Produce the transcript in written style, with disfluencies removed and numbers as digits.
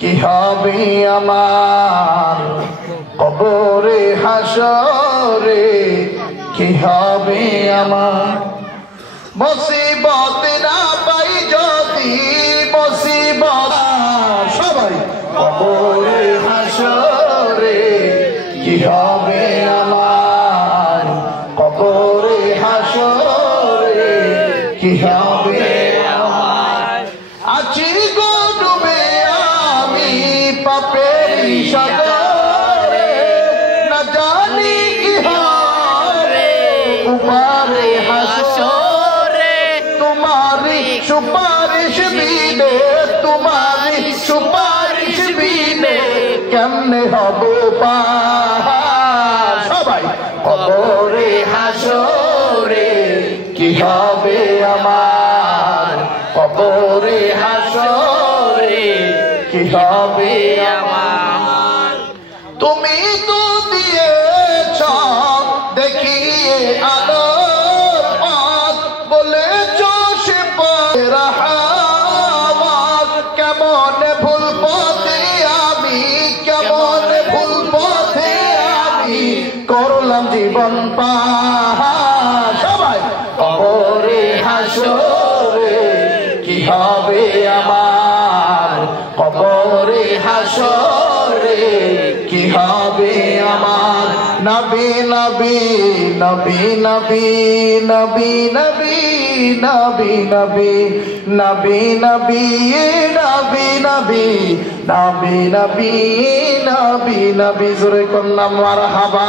কি হবে আমার, কবরে হাসরে কি হবে আমার। মুসিবত না পাই যদি মুসিবত, সবাই কবরে হাসরে কি হবে আমার, কবরে হাসরে কি হবে আমার। আছি গো ডুবে আমি পাপের সাগরে, না জানি কি হবে উপারে হাসরে। তোমারি সুপারিশ বিনে, তোমারি সুপারিশ বিনে কেমনে হবে পার। সবাই কবরে হাসরে কি হবে আমার, কবরে হাসরে কি হবে আমার। তুমি তো দিয়েছ দেখিয়ে আলোর পথ, বলেছ সে রহমত। কেমন ভুল পথে আমি, কেমন ভুল পথে আমি করলাম জীবন পার। সবাই কবরে হাসরে কি হবে আমার, কবরে হাসরে কি হবে আমার। নবী নবী নবী নবী নবী নবী নবী নবী নবী নবী নবী নবী নবী নবী নবী নবী জোরে কন্যা মারহাবা।